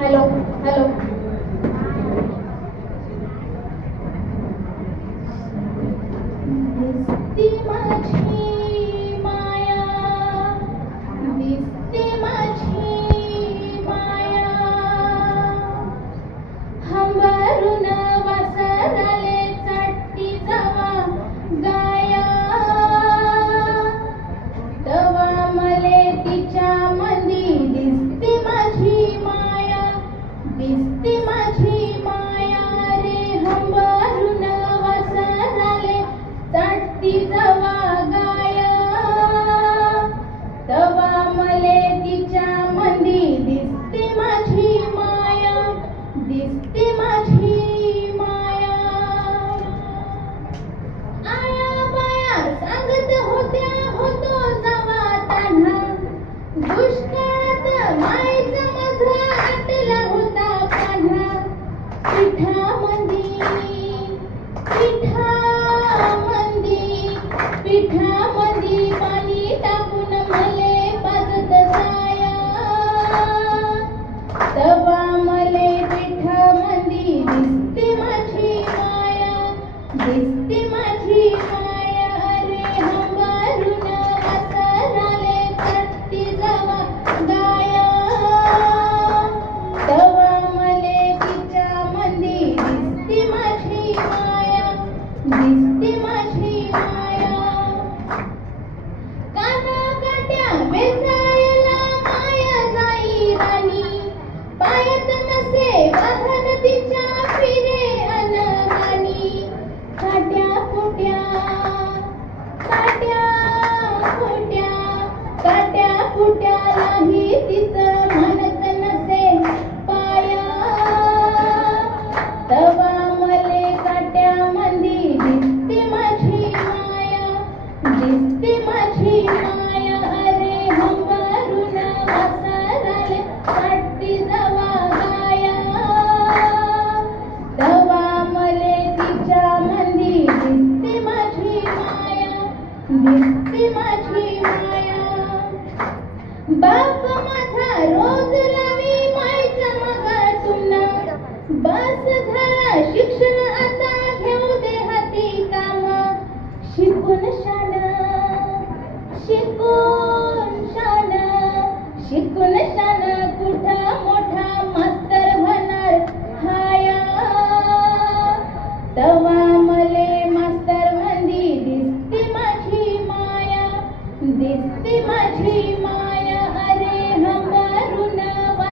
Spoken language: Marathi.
हॅलो हॅलो दिसती माझी माया, दिसती माझी माया, हंबरून वासरले चटती जावा गाया, तवा मले तिच्या मंदी दिसती माझी माया, दिसती माझी माया रे, हंबरून वासरले चटती जावा गाया, तवा मले तिच्या मंदी दिसती माझी माया, दिसती माझी माया. आया बाया सांगत होत्या होतो जावा तान्हा, दुष्काळात माईचा माझा आटला होता पान्हा, पिठामंदी पिठामंदी पाणी टाकून मले पाजत जाया, तवा मले पिठामंदी दिसती माझी माया, दिसती माझी माया रे, हंबरून वासरले चटती जावा गाया, तवा मले तिच्या मंदी दिसती माझी माया, दिसती माझी माया. काट्या वेचायला माया जाई राणी, पायात नसे वाहन तिच्या फिरे अनगाणी, काट्या फुट्या नाही तिचं म्हणत नसे पाया, तवा मले काट्यामंदी दिसती माझी माया, दिसती माझी माया रे, हंबरून वासरले चटती जावा गाया, तवा मले तिच्या मंदी दिसती माझी माया, दिसती माझी माया. बाप माझा रोज लावी माईच्या मागातून, बस झाला शिक्षण